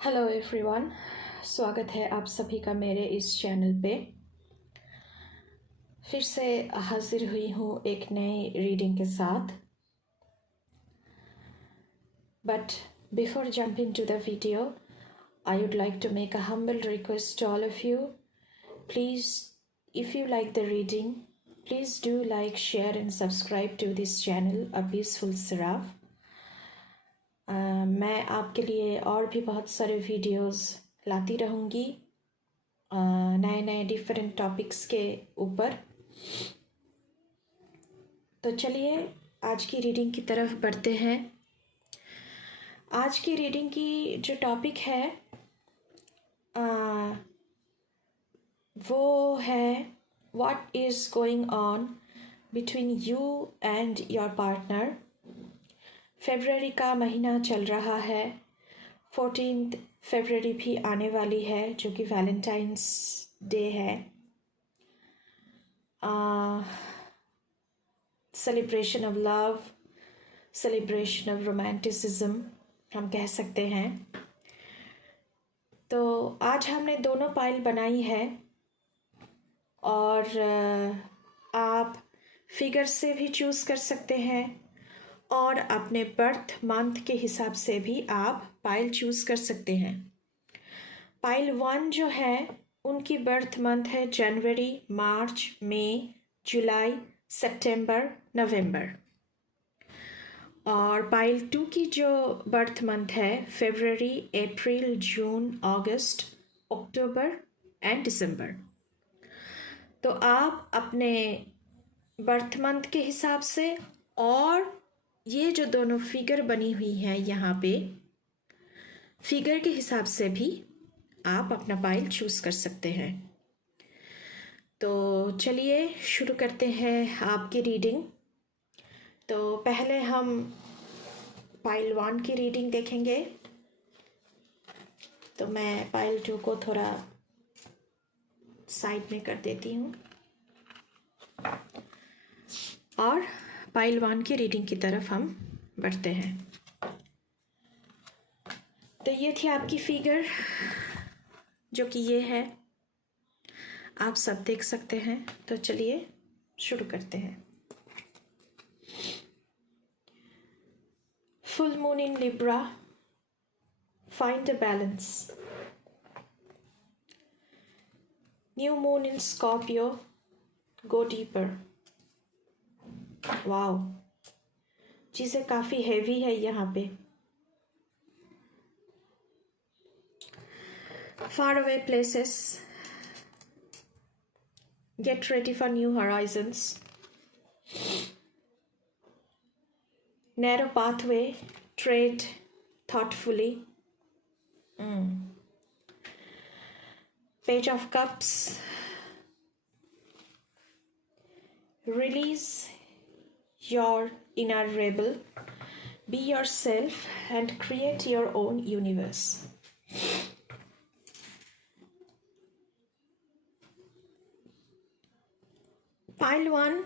Hello everyone, स्वागत है आप सभी का मेरे इस चैनल पे। फिर से हाजिर हुई हूँ एक नई रीडिंग के साथ। But before jumping to the video, I would like to make a humble request to all of you. Please, if you like the reading, please do like, share and subscribe to this channel, A Peaceful Seraph. मैं आपके लिए और भी बहुत सारे videos लाती रहूँगी नए नए डिफरेंट टॉपिक्स के ऊपर। तो चलिए आज की रीडिंग की तरफ बढ़ते हैं। आज की रीडिंग की जो टॉपिक है वो है what is going on between you and your partner. फरवरी का महीना चल रहा है, 14 फरवरी भी आने वाली है जो कि वैलेंटाइंस डे है। Celebration of love, celebration of romanticism हम कह सकते हैं। तो आज हमने दोनों पाइल बनाई है और आप फिगर से भी चूज़ कर सकते हैं और अपने बर्थ मंथ के हिसाब से भी आप पाइल चूज़ कर सकते हैं। पाइल 1 जो है उनकी बर्थ मंथ है जनवरी, मार्च, मई, जुलाई, सितंबर, नवंबर। और पाइल 2 की जो बर्थ मंथ है फरवरी, अप्रैल, जून, अगस्त, अक्टूबर एंड दिसंबर। तो आप अपने बर्थ मंथ के हिसाब से और ये जो दोनों फिगर बनी हुई है यहाँ पे, फिगर के हिसाब से भी आप अपना पाइल चूज़ कर सकते हैं। तो चलिए शुरू करते हैं आपकी रीडिंग। तो पहले हम पाइल 1 की रीडिंग देखेंगे। तो मैं पाइल 2 को थोड़ा साइड में कर देती हूँ और पाइल 1 की रीडिंग की तरफ हम बढ़ते हैं। तो ये थी आपकी फिगर जो कि ये है, आप सब देख सकते हैं। तो चलिए शुरू करते हैं। Full moon in Libra, find a balance. New moon in Scorpio, go deeper. Wow, चीज़ें काफ़ी हैवी है यहाँ पे। Far away places, get ready for new horizons. Narrow pathway, tread thoughtfully. Page of Cups, release your inner rebel, be yourself and create your own universe. Pile 1,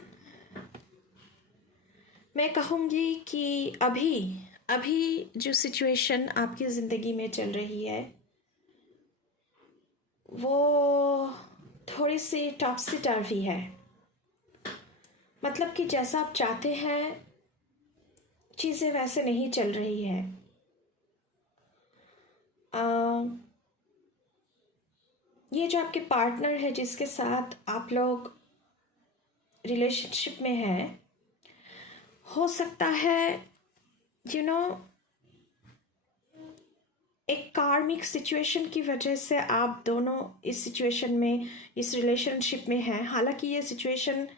मैं कहूँगी कि अभी जो सिचुएशन आपकी ज़िंदगी में चल रही है वो थोड़ी सी टॉप्सी टर्वी है। मतलब कि जैसा आप चाहते हैं चीज़ें वैसे नहीं चल रही है। ये जो आपके पार्टनर है जिसके साथ आप लोग रिलेशनशिप में हैं, हो सकता है एक कार्मिक सिचुएशन की वजह से आप दोनों इस सिचुएशन में, इस रिलेशनशिप में हैं। हालांकि ये सिचुएशन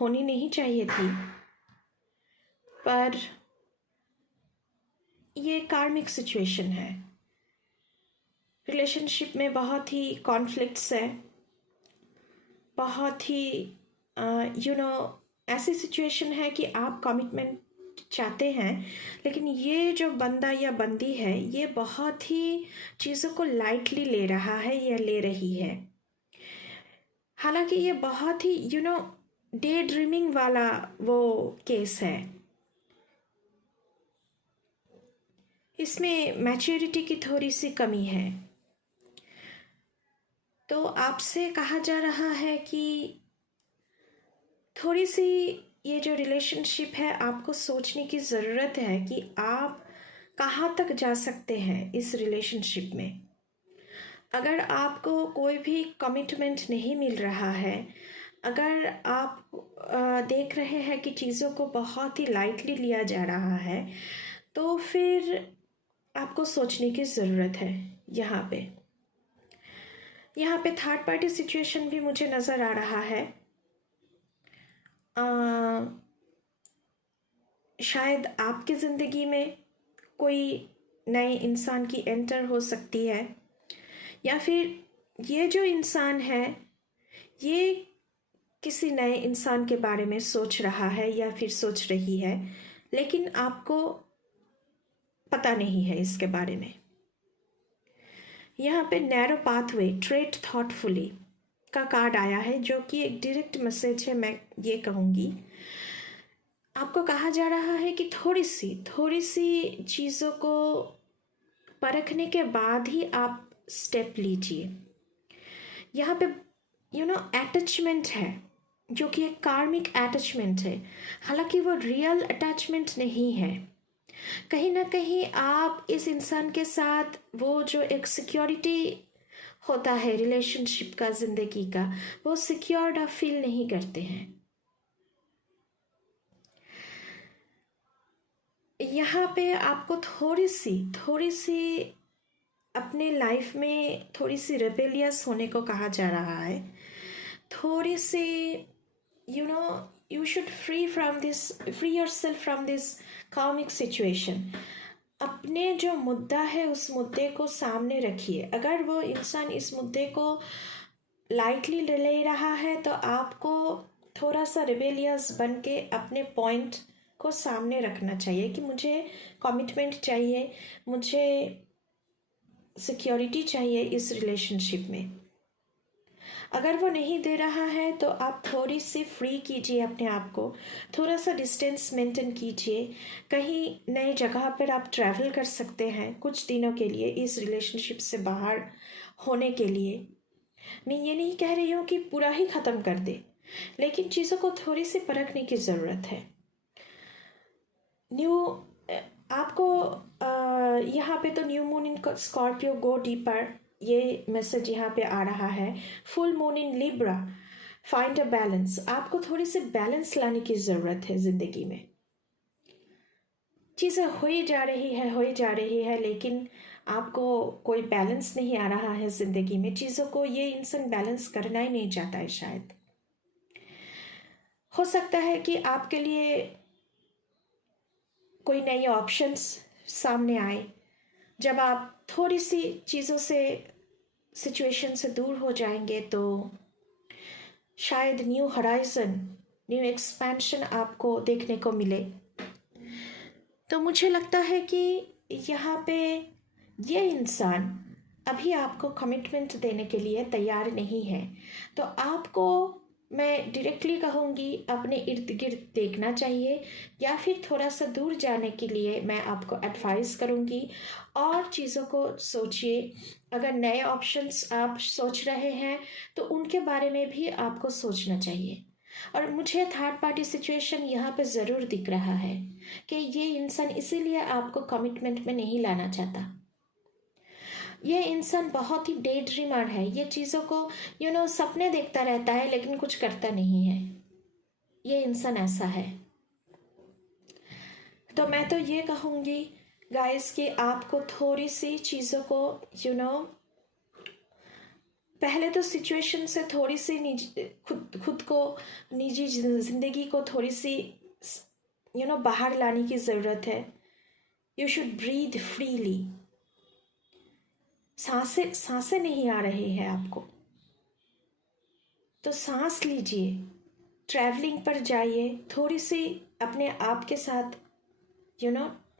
होनी नहीं चाहिए थी, पर ये कार्मिक सिचुएशन है। रिलेशनशिप में बहुत ही कॉन्फ्लिक्ट्स है, बहुत ही ऐसी सिचुएशन है कि आप कमिटमेंट चाहते हैं, लेकिन ये जो बंदा या बंदी है ये बहुत ही चीज़ों को लाइटली ले रहा है या ले रही है। हालांकि ये बहुत ही डे ड्रीमिंग वाला वो केस है। इसमें मैच्योरिटी की थोड़ी सी कमी है। तो आपसे कहा जा रहा है कि थोड़ी सी ये जो रिलेशनशिप है, आपको सोचने की ज़रूरत है कि आप कहाँ तक जा सकते हैं इस रिलेशनशिप में। अगर आपको कोई भी कमिटमेंट नहीं मिल रहा है, अगर आप देख रहे हैं कि चीज़ों को बहुत ही लाइटली लिया जा रहा है, तो फिर आपको सोचने की ज़रूरत है। यहाँ पे थर्ड पार्टी सिचुएशन भी मुझे नज़र आ रहा है। शायद आपकी ज़िंदगी में कोई नए इंसान की एंटर हो सकती है, या फिर ये जो इंसान है ये किसी नए इंसान के बारे में सोच रहा है या फिर सोच रही है, लेकिन आपको पता नहीं है इसके बारे में। यहाँ पे नैरो पाथवे ट्रेड थॉटफुली का कार्ड आया है, जो कि एक डायरेक्ट मैसेज है। मैं ये कहूँगी, आपको कहा जा रहा है कि थोड़ी सी चीज़ों को परखने के बाद ही आप स्टेप लीजिए। यहाँ पे अटैचमेंट है, जो कि एक कार्मिक अटैचमेंट है। हालांकि वो रियल अटैचमेंट नहीं है। कहीं ना कहीं आप इस इंसान के साथ वो जो एक सिक्योरिटी होता है रिलेशनशिप का, ज़िंदगी का, वो सिक्योर्ड आप फील नहीं करते हैं। यहाँ पे आपको थोड़ी सी अपने लाइफ में थोड़ी सी रेबेलियस होने को कहा जा रहा है। थोड़ी सी you should free yourself from this karmic situation। अपने जो मुद्दा है उस मुद्दे को सामने रखिए। अगर वो इंसान इस मुद्दे को लाइटली ले रहा है, तो आपको थोड़ा सा रिबेलियस बन के अपने पॉइंट को सामने रखना चाहिए कि मुझे कमिटमेंट चाहिए, मुझे सिक्योरिटी चाहिए इस रिलेशनशिप में। अगर वो नहीं दे रहा है तो आप थोड़ी सी फ्री कीजिए अपने आप को, थोड़ा सा डिस्टेंस मेंटेन कीजिए। कहीं नई जगह पर आप ट्रैवल कर सकते हैं कुछ दिनों के लिए, इस रिलेशनशिप से बाहर होने के लिए। मैं ये नहीं कह रही हूँ कि पूरा ही ख़त्म कर दे, लेकिन चीज़ों को थोड़ी सी परखने की ज़रूरत है। आपको यहाँ पे तो न्यू मून इन स्कॉर्पियो, गो डीपर, ये मैसेज यहाँ पे आ रहा है। Full moon in Libra, find a balance. आपको थोड़ी सी बैलेंस लाने की ज़रूरत है ज़िंदगी में। चीज़ें हो ही जा रही है, लेकिन आपको कोई बैलेंस नहीं आ रहा है ज़िंदगी में। चीज़ों को ये इंसान बैलेंस करना ही नहीं चाहता है। शायद हो सकता है कि आपके लिए कोई नए ऑप्शंस सामने आए। जब आप थोड़ी सी चीज़ों से, सिचुएशन से दूर हो जाएंगे, तो शायद न्यू हराइजन, न्यू एक्सपेंशन आपको देखने को मिले। तो मुझे लगता है कि यहाँ पे ये इंसान अभी आपको कमिटमेंट देने के लिए तैयार नहीं है। तो आपको मैं डायरेक्टली कहूँगी, अपने इर्द गिर्द देखना चाहिए, या फिर थोड़ा सा दूर जाने के लिए मैं आपको एडवाइस करूँगी। और चीज़ों को सोचिए। अगर नए ऑप्शंस आप सोच रहे हैं तो उनके बारे में भी आपको सोचना चाहिए। और मुझे थर्ड पार्टी सिचुएशन यहाँ पे ज़रूर दिख रहा है कि ये इंसान इसीलिए आपको कमिटमेंट में नहीं लाना चाहता। ये इंसान बहुत ही डे ड्रीमर है। ये चीज़ों को सपने देखता रहता है, लेकिन कुछ करता नहीं है। ये इंसान ऐसा है। तो मैं तो ये कहूँगी गाइस कि आपको थोड़ी सी चीज़ों को पहले तो सिचुएशन से थोड़ी सी खुद को, निजी ज़िंदगी को थोड़ी सी बाहर लाने की ज़रूरत है। You should breathe freely. सांसें नहीं आ रही है आपको, तो सांस लीजिए। ट्रैवलिंग पर जाइए, थोड़ी सी अपने आप के साथ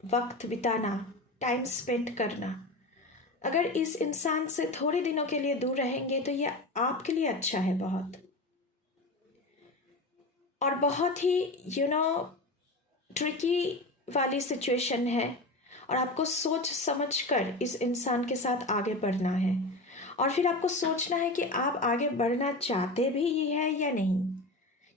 वक्त बिताना, टाइम स्पेंड करना। अगर इस इंसान से थोड़े दिनों के लिए दूर रहेंगे तो ये आपके लिए अच्छा है बहुत। और बहुत ही ट्रिकी वाली सिचुएशन है, और आपको सोच समझकर इस इंसान के साथ आगे बढ़ना है। और फिर आपको सोचना है कि आप आगे बढ़ना चाहते भी ही है या नहीं,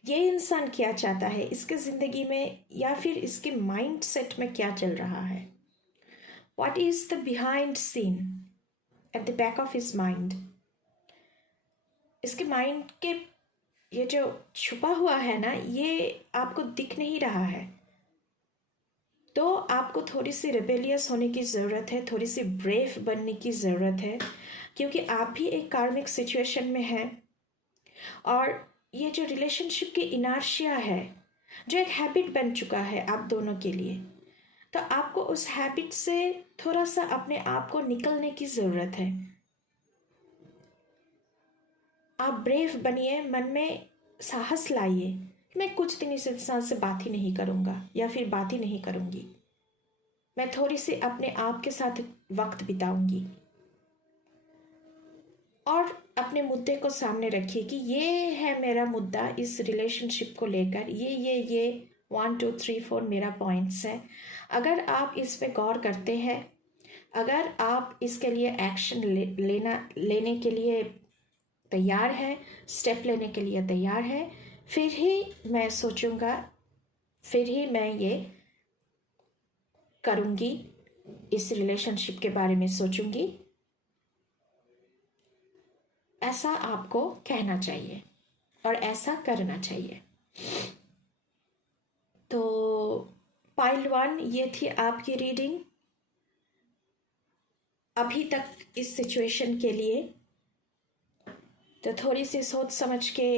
ये इंसान क्या चाहता है इसके ज़िंदगी में, या फिर इसके माइंड सेट में क्या चल रहा है। What is the behind scene at the back of his mind? इसके माइंड के ये जो छुपा हुआ है ना, ये आपको दिख नहीं रहा है। तो आपको थोड़ी सी रिबेलियस होने की ज़रूरत है, थोड़ी सी ब्रेव बनने की ज़रूरत है, क्योंकि आप भी एक कार्मिक सिचुएशन में हैं। और ये जो रिलेशनशिप की इनर्शिया है, जो एक हैबिट बन चुका है आप दोनों के लिए, तो आपको उस हैबिट से थोड़ा सा अपने आप को निकलने की ज़रूरत है। आप ब्रेव बनिए, मन में साहस लाइए कि मैं कुछ दिन इस इंसान से बात ही नहीं करूँगा या फिर बात ही नहीं करूँगी, मैं थोड़ी सी अपने आप के साथ वक्त बिताऊंगी। और अपने मुद्दे को सामने रखिए कि ये है मेरा मुद्दा इस रिलेशनशिप को लेकर, ये 1 2 3 4 मेरा पॉइंट्स है। अगर आप इस पे गौर करते हैं, अगर आप इसके लिए एक्शन लेने के लिए तैयार है, स्टेप लेने के लिए तैयार है, फिर ही मैं सोचूंगा, फिर ही मैं ये करूँगी, इस रिलेशनशिप के बारे में सोचूंगी। ऐसा आपको कहना चाहिए और ऐसा करना चाहिए। तो पाइल 1 ये थी आपकी रीडिंग अभी तक इस सिचुएशन के लिए। तो थोड़ी सी सोच समझ के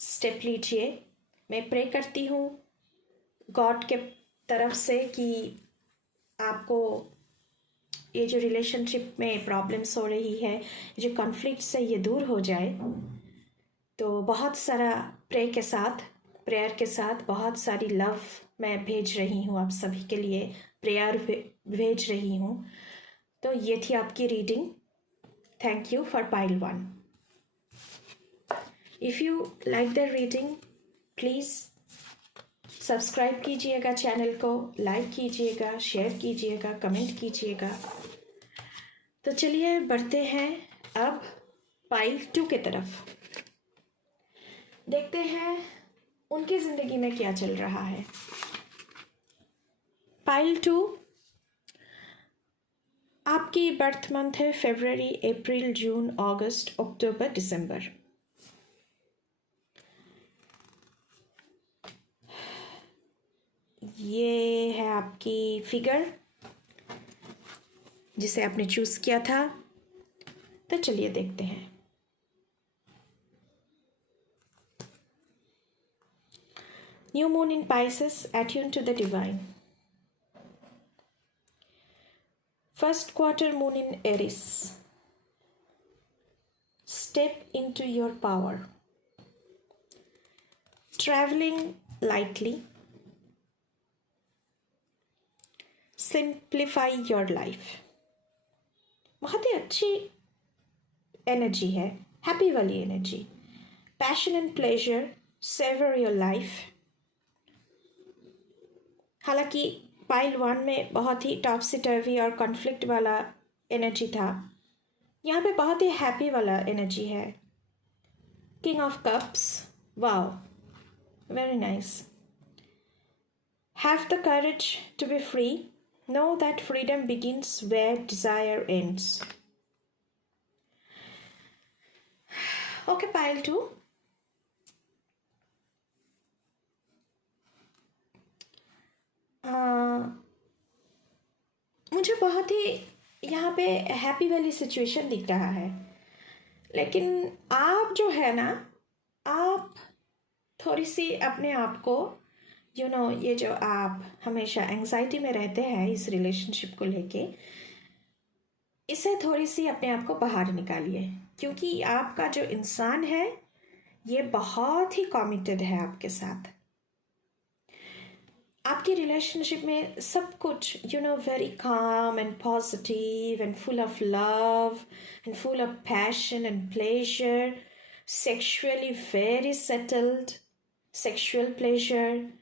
स्टेप लीजिए। मैं प्रे करती हूँ गॉड के तरफ से कि आपको ये जो रिलेशनशिप में प्रॉब्लम्स हो रही है, जो कॉन्फ्लिक्ट्स है, ये दूर हो जाए। तो बहुत सारा प्रेयर के साथ बहुत सारी लव मैं भेज रही हूँ आप सभी के लिए, प्रेयर भेज रही हूँ। तो ये थी आपकी reading. Thank you for pile 1। If you like the reading please subscribe कीजिएगा चैनल को, लाइक कीजिएगा, शेयर कीजिएगा, कमेंट कीजिएगा। तो चलिए बढ़ते हैं अब पाइल 2 के तरफ। देखते हैं उनकी ज़िंदगी में क्या चल रहा है। पाइल 2 आपकी बर्थ मंथ है फरवरी, अप्रैल, जून, अगस्त, अक्टूबर, दिसंबर। ये है आपकी फिगर जिसे आपने चूज़ किया था। तो चलिए देखते हैं। New moon in Pisces, attuned to the divine. First quarter moon in Aries. Step into your power. Traveling lightly. Simplify your life. बहुत ही अच्छी एनर्जी है, हैप्पी वाली energy. Passion and pleasure, savour your life. हालांकि pile 1 में बहुत ही Topsy टर्वी और conflict वाला energy था, यहाँ पे बहुत ही हैप्पी वाला एनर्जी है। King of cups, wow, very nice. Have the courage to be free, know that freedom begins where desire ends. Okay, pile 2. मुझे बहुत ही यहाँ पे हैप्पी वाली सिचुएशन दिख रहा है, लेकिन आप जो है ना, आप थोड़ी सी अपने आप को ये जो आप हमेशा एंग्जाइटी में रहते हैं इस रिलेशनशिप को लेके, इसे थोड़ी सी अपने आप को बाहर निकालिए, क्योंकि आपका जो इंसान है ये बहुत ही कमिटेड है आपके साथ। आपकी रिलेशनशिप में सब कुछ very calm and positive and full of love and full of passion and pleasure, sexually very settled, sexual pleasure,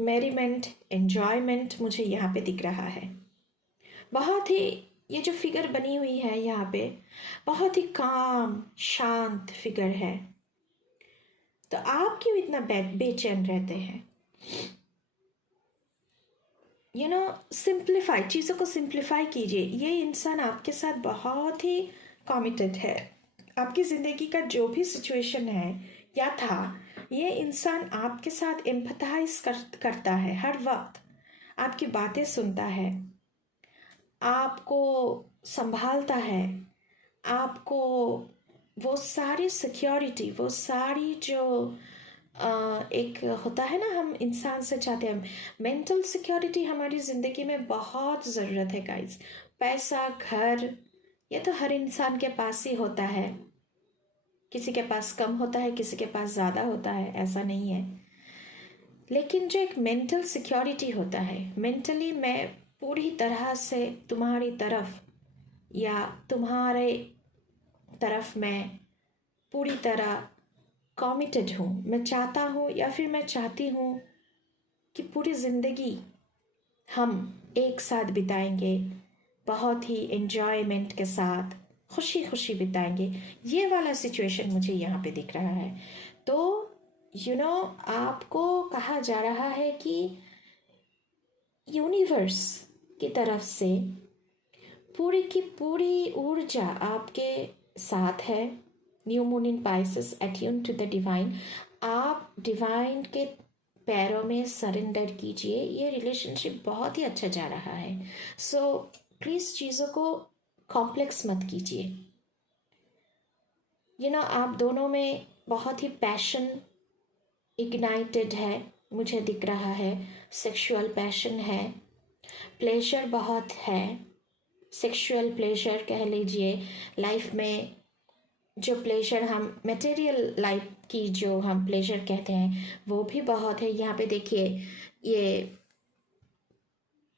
merriment, enjoyment मुझे यहाँ पे दिख रहा है। बहुत ही, ये जो फिगर बनी हुई है यहाँ पे, बहुत ही काम शांत फिगर है। तो आप क्यों इतना बेचैन रहते हैं? सिंप्लीफाई, चीज़ों को सिंप्लीफाई कीजिए। ये इंसान आपके साथ बहुत ही कमिटेड है। आपकी ज़िंदगी का जो भी सिचुएशन है या था, ये इंसान आपके साथ एम्पथाइज करता है हर वक्त, आपकी बातें सुनता है, आपको संभालता है, आपको वो सारी सिक्योरिटी, वो सारी जो एक होता है ना, हम इंसान से चाहते हैं मेंटल सिक्योरिटी, हमारी ज़िंदगी में बहुत ज़रूरत है गाइस। पैसा, घर, ये तो हर इंसान के पास ही होता है। किसी के पास कम होता है, किसी के पास ज़्यादा होता है, ऐसा नहीं है। लेकिन जो एक मेंटल सिक्योरिटी होता है, मेंटली मैं पूरी तरह से तुम्हारी तरफ या तुम्हारे तरफ मैं पूरी तरह कमिटेड हूँ, मैं चाहता हूँ या फिर मैं चाहती हूँ कि पूरी ज़िंदगी हम एक साथ बिताएंगे, बहुत ही एन्जॉयमेंट के साथ खुशी खुशी बिताएंगे। ये वाला सिचुएशन मुझे यहाँ पे दिख रहा है। तो आपको कहा जा रहा है कि यूनिवर्स की तरफ से पूरी की पूरी ऊर्जा आपके साथ है। New moon in Pisces, attune to the divine. आप डिवाइन के पैरों में सरेंडर कीजिए। ये रिलेशनशिप बहुत ही अच्छा जा रहा है। सो प्लीज़ चीज़ों को कॉम्प्लेक्स मत कीजिए। आप दोनों में बहुत ही पैशन इग्नाइटेड है, मुझे दिख रहा है। सेक्सुअल पैशन है, प्लेजर बहुत है, सेक्सुअल प्लेजर कह लीजिए। लाइफ में जो प्लेजर हम मटेरियल लाइफ की जो हम प्लेजर कहते हैं, वो भी बहुत है। यहाँ पे देखिए, ये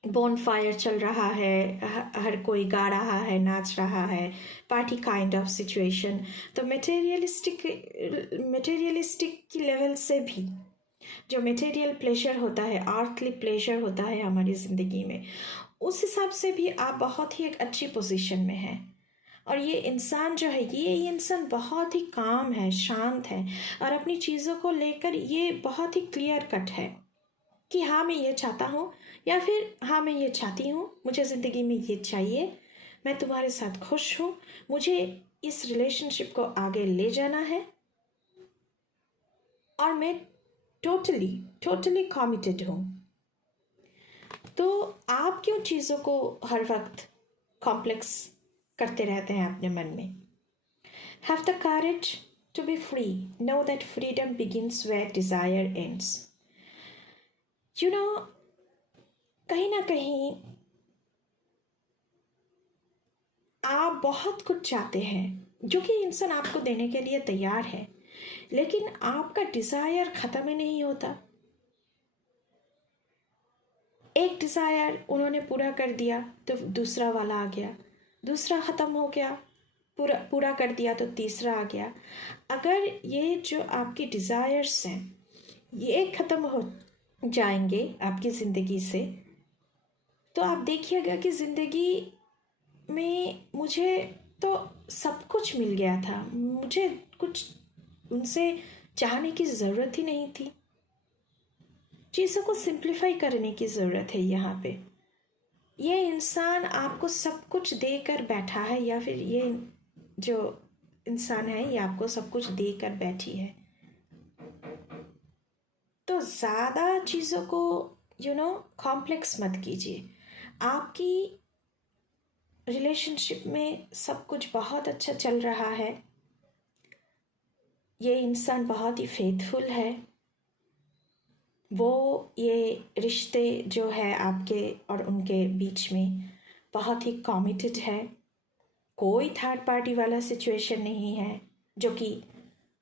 बोन फायर चल रहा है, हर कोई गा रहा है, नाच रहा है, पार्टी काइंड ऑफ सिचुएशन। तो मटेरियलिस्टिक की लेवल से भी जो मटेरियल प्लेजर होता है, अर्थली प्लेजर होता है हमारी ज़िंदगी में, उस हिसाब से भी आप बहुत ही एक अच्छी पोजीशन में हैं। और ये इंसान जो है, ये इंसान बहुत ही काम है, शांत है, और अपनी चीज़ों को लेकर ये बहुत ही क्लियर कट है कि हाँ मैं ये चाहता हूँ, या फिर हाँ मैं ये चाहती हूँ, मुझे ज़िंदगी में ये चाहिए, मैं तुम्हारे साथ खुश हूँ, मुझे इस रिलेशनशिप को आगे ले जाना है, और मैं टोटली कमिटेड हूँ। तो आप क्यों चीज़ों को हर वक्त कॉम्प्लेक्स करते रहते हैं अपने मन में? Have the courage to be free, know that freedom begins where desire ends. कहीं ना कहीं आप बहुत कुछ चाहते हैं जो कि इंसान आपको देने के लिए तैयार है, लेकिन आपका डिजायर खत्म ही नहीं होता। एक डिजायर उन्होंने पूरा कर दिया तो दूसरा वाला आ गया, दूसरा खत्म हो गया, पूरा कर दिया तो तीसरा आ गया। अगर ये जो आपकी डिजायर्स हैं ये खत्म हो जाएंगे आपकी ज़िंदगी से, तो आप देखिएगा कि ज़िंदगी में मुझे तो सब कुछ मिल गया था, मुझे कुछ उनसे चाहने की ज़रूरत ही नहीं थी। चीज़ों को सिंप्लीफाई करने की ज़रूरत है यहाँ पे। ये इंसान आपको सब कुछ देकर बैठा है, या फिर ये जो इंसान है ये आपको सब कुछ देकर बैठी है। तो ज़्यादा चीज़ों को कॉम्प्लेक्स मत कीजिए। आपकी रिलेशनशिप में सब कुछ बहुत अच्छा चल रहा है, ये इंसान बहुत ही फेथफुल है, वो ये रिश्ते जो है आपके और उनके बीच में बहुत ही कमिटेड है। कोई थर्ड पार्टी वाला सिचुएशन नहीं है, जो कि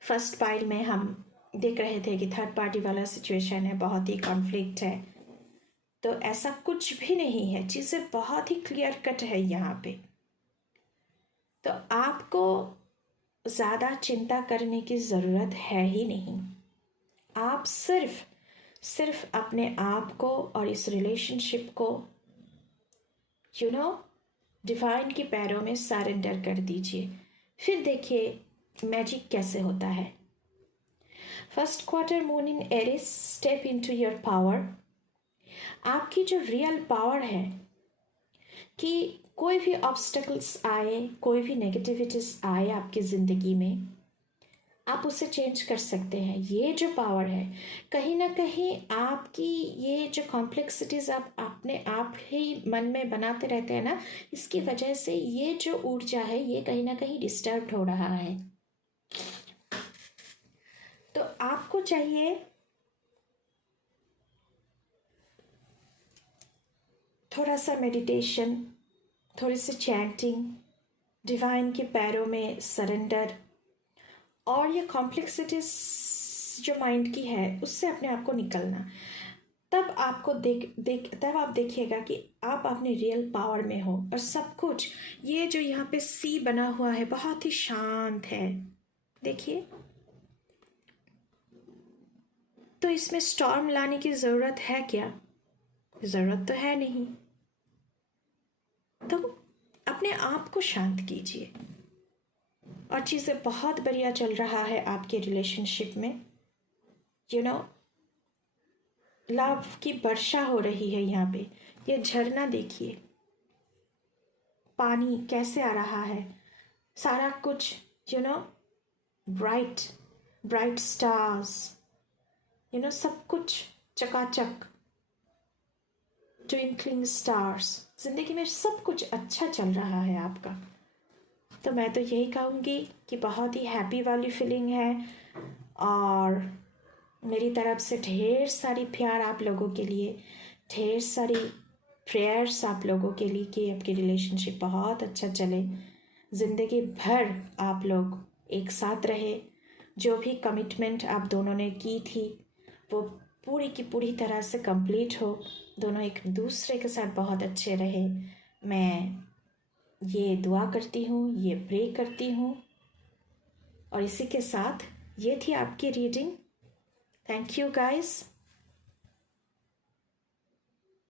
फर्स्ट पाइल में हम देख रहे थे कि थर्ड पार्टी वाला सिचुएशन है, बहुत ही कॉन्फ्लिक्ट है। तो ऐसा कुछ भी नहीं है, चीज़ें बहुत ही क्लियर कट है यहाँ पे। तो आपको ज़्यादा चिंता करने की ज़रूरत है ही नहीं। आप सिर्फ सिर्फ अपने आप को और इस रिलेशनशिप को डिवाइन के पैरों में सरेंडर कर दीजिए। फिर देखिए मैजिक कैसे होता है। First quarter moon in Aries, step into your power. आपकी जो रियल पावर है कि कोई भी ऑब्स्टेकल्स आए, कोई भी नेगेटिविटीज आए आपकी ज़िंदगी में, आप उसे चेंज कर सकते हैं। ये जो पावर है, कहीं ना कहीं आपकी ये जो कॉम्प्लेक्सिटीज़ आप अपने आप ही मन में बनाते रहते हैं ना, इसकी वजह से ये जो ऊर्जा है ये कहीं ना कहीं डिस्टर्ब हो रहा है। तो आपको चाहिए थोड़ा सा मेडिटेशन, थोड़ी सी चैंटिंग, डिवाइन के पैरों में सरेंडर, और ये कॉम्प्लेक्सिटीज जो माइंड की है उससे अपने आप को निकलना। तब आपको तब आप देखिएगा कि आप अपने रियल पावर में हो। और सब कुछ ये जो यहाँ पे सी बना हुआ है बहुत ही शांत है, देखिए। तो इसमें स्टॉर्म लाने की ज़रूरत है क्या? ज़रूरत तो है नहीं। तो अपने आप को शांत कीजिए और चीज़ें बहुत बढ़िया चल रहा है आपके रिलेशनशिप में। लव की वर्षा हो रही है यहाँ पे। ये झरना देखिए, पानी कैसे आ रहा है, सारा कुछ ब्राइट ब्राइट स्टार्स, सब कुछ चकाचक, ट्विंकलिंग स्टार्स, जिंदगी में सब कुछ अच्छा चल रहा है आपका। तो मैं तो यही कहूँगी कि बहुत ही हैप्पी वाली फीलिंग है। और मेरी तरफ से ढेर सारी प्यार आप लोगों के लिए, ढेर सारी प्रेयर्स आप लोगों के लिए कि आपकी रिलेशनशिप बहुत अच्छा चले, ज़िंदगी भर आप लोग एक साथ रहे। जो भी कमिटमेंट आप दोनों ने की थी वो पूरी की पूरी तरह से कंप्लीट हो, दोनों एक दूसरे के साथ बहुत अच्छे रहे। मैं ये दुआ करती हूँ, ये प्रे करती हूँ। और इसी के साथ ये थी आपकी रीडिंग। Thank you guys.